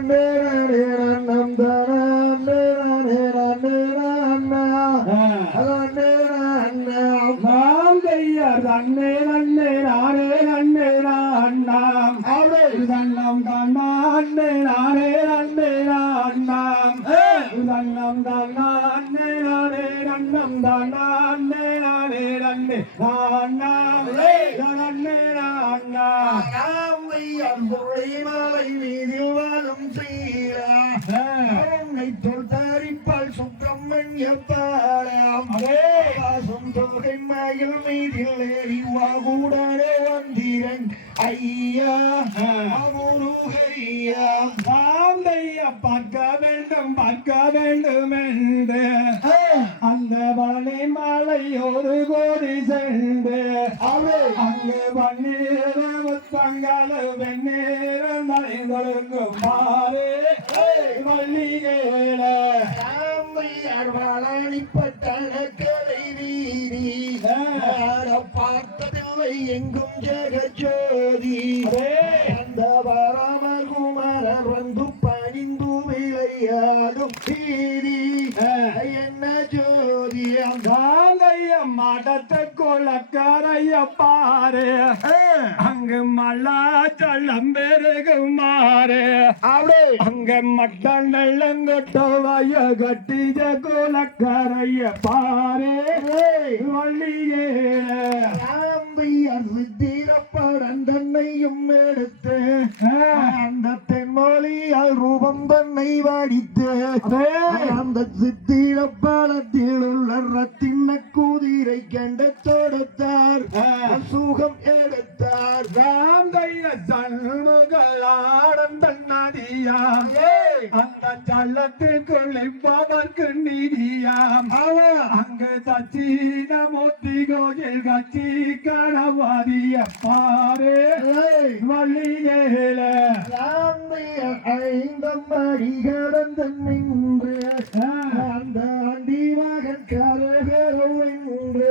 அண்ணே அண்ணே தன்னே அண்ணே நானே நன்னே நான்னாம் தன்னம் தன்னா அண்ணே நானே அண்ணே நான்னாம் தன்னம் தன்னா அண்ணே நானே நன்னம் தன்னா அண்ணே நானே அண்ணே நான்னாம் தொகை மயில் மீதில் எரிவாகுடனே வந்திரன். ஐயா அமுருகையா பாந்தைய பார்க்க வேண்டும் பார்க்க வேண்டும் என்று. அந்த பழனி மலை ஒரு கோடி சென்று அங்கு பன்னீர முத்தங்கால வெண்ணீர நடைந்தொழுங்கும் எங்கும் ஜெகஜோதி. அந்த பரமர் குமரர் வந்து பணிந்து விளையாடும் வீதி என்ன ஜோதி அந்த காந்தைய மடத்துக்குள்ள கரைய பாரு. அங்கு மல்லாச்சலம் பெருகு மாறு. அவளே அங்க மட்டன் நெல்லங்கொட்ட வய கட்டிய குலக்கரைய பாரு. தன்னையும் எடுத்து அந்த தென்மொழியால் ரூபம் தன்னை வடித்து அந்த சித்திரப்படத்தில் உள்ள ரத்தின குதிரை கண்ட தொடுத்தார் சுகம் எடுத்தார். ராந்தைய சண்முகளாடம் தன்னடியாம் அந்த சள்ளத்தில் குளிப்பவர்க்கு நிதியாம். அங்க சச்சீன மூர்த்தி கோயில் கட்சி கணவாதிய பாரு. வள்ளியேல. ஐந்தம் அடி கடந்த நின்று அந்த அண்டி மகன் கரகரவென்று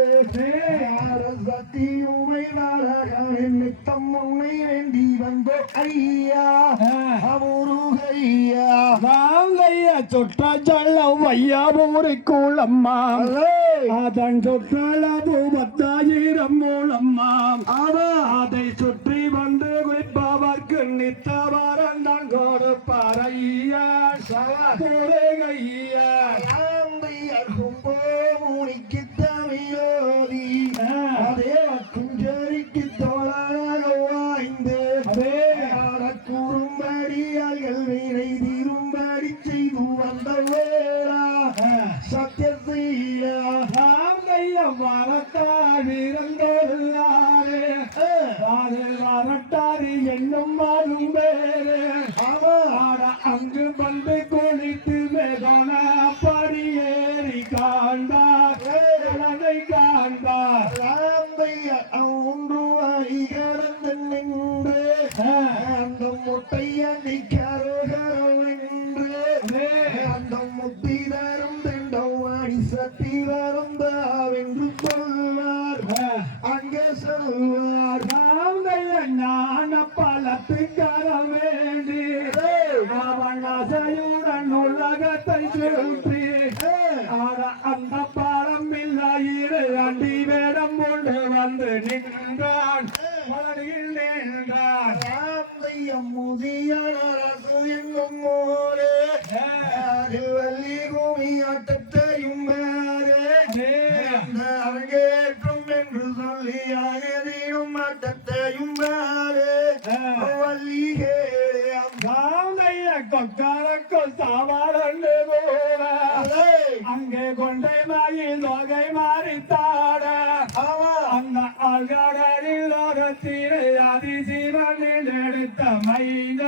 நித்தம் உன்னை வேண்டி வந்தோ ஐயா அமுருகையா வாங்கைய சுற்ற சள்ளம் வையாபூரி கூலம்மா அதன் சுற்றளவு பத்தாயிரம் மூலம்மாம் அதை சுற்றி வந்து குறிப்பவர்க்கு நித்தவரன் தான் கொடுப்பார் ஐயா. சவகுரையா ஐயா. அடி கடந்து நின்று அந்த முட்டையடி கரோகரம் என்று அந்த முத்தி தரும் தெண்டவாடி சத்தி வருந்தாவென்று சொல்வார் அங்கே சொல்வார் ஞான பலத்துக்கர வேண்டி அவன் அசையுடன் உலகத்தை சுற்றி ஆட அந்த கொக்காரக்கு சாவாரண்டு போல அங்கே கொண்டை மாயில் தொகை மாறித்தாட அந்த ஆழ்காடலில் லோகத்திலே அதி சிவனில் எடுத்த மைந்த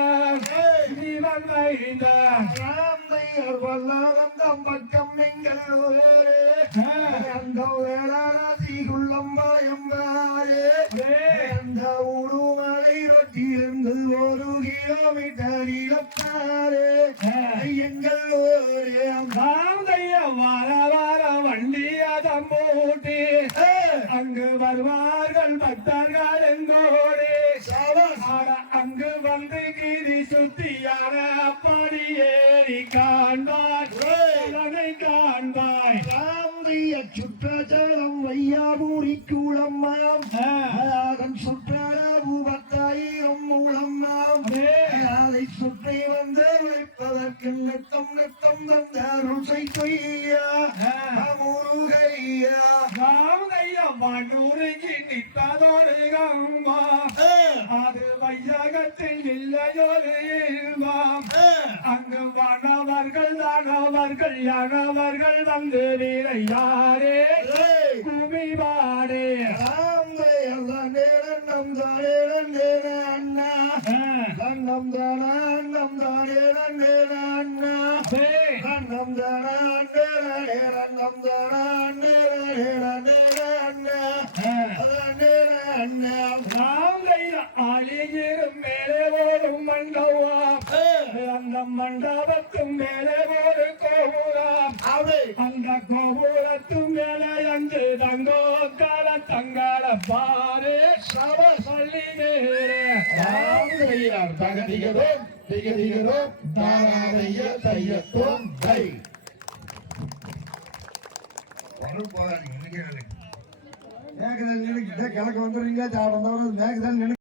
சிவன் மைந்த ராமையர் வல்லாரந்தம் பக்கம் எங்கள் ஊரே. அந்த வேளாராசி குள்ளம்பாயம் வாரே அந்த உடுமலை ரொட்டிலிருந்து ஒரு கிலோமீட்டர். இழப்பாரே எங்கள் ஊரே காந்தைய வர வர வண்டியதம் மூட்டி அங்கு வருவார்கள் பக்தர்கள் எங்கோடு. அங்கு வந்து கிரி சுத்தியான படி ஏறி பலனை காண்பாய். சுற்றாச்சலம் வையாபூரி கூடம்மாம் சுற்றி வந்து உழைப்பதற்கு நித்தம் நித்தம் தந்த ருசை கொய்யா முருகையா ராமதையா மண்ணூருகி நிற்பதோடு கம்பா அது வையகத்தில் இல்லையொரு இல்வாம் அங்கு வானவர்கள் தானவர்கள் யானவர்கள் வந்து வீரையாரே குமிவாடே ராமதையம் தானே அண்ணா. கண்ணம் தான? ஆளியிரும் மேலே ஓடும் மண்டவா அந்த மண்டபத்தும் மேலே ஒரு கோபுரம். அந்த கோபுரத்தும் மேலே அஞ்சு தங்கோக்கால தங்கால பாரு சப பள்ளி மேலே. ராமதையார் தகதிகிறோம் திகதிகிறோம் தாராதைய தையத்தோம். தை மேகதல் கிழக்கு வந்துடுறீங்க சாடம் தவிர நினைக்க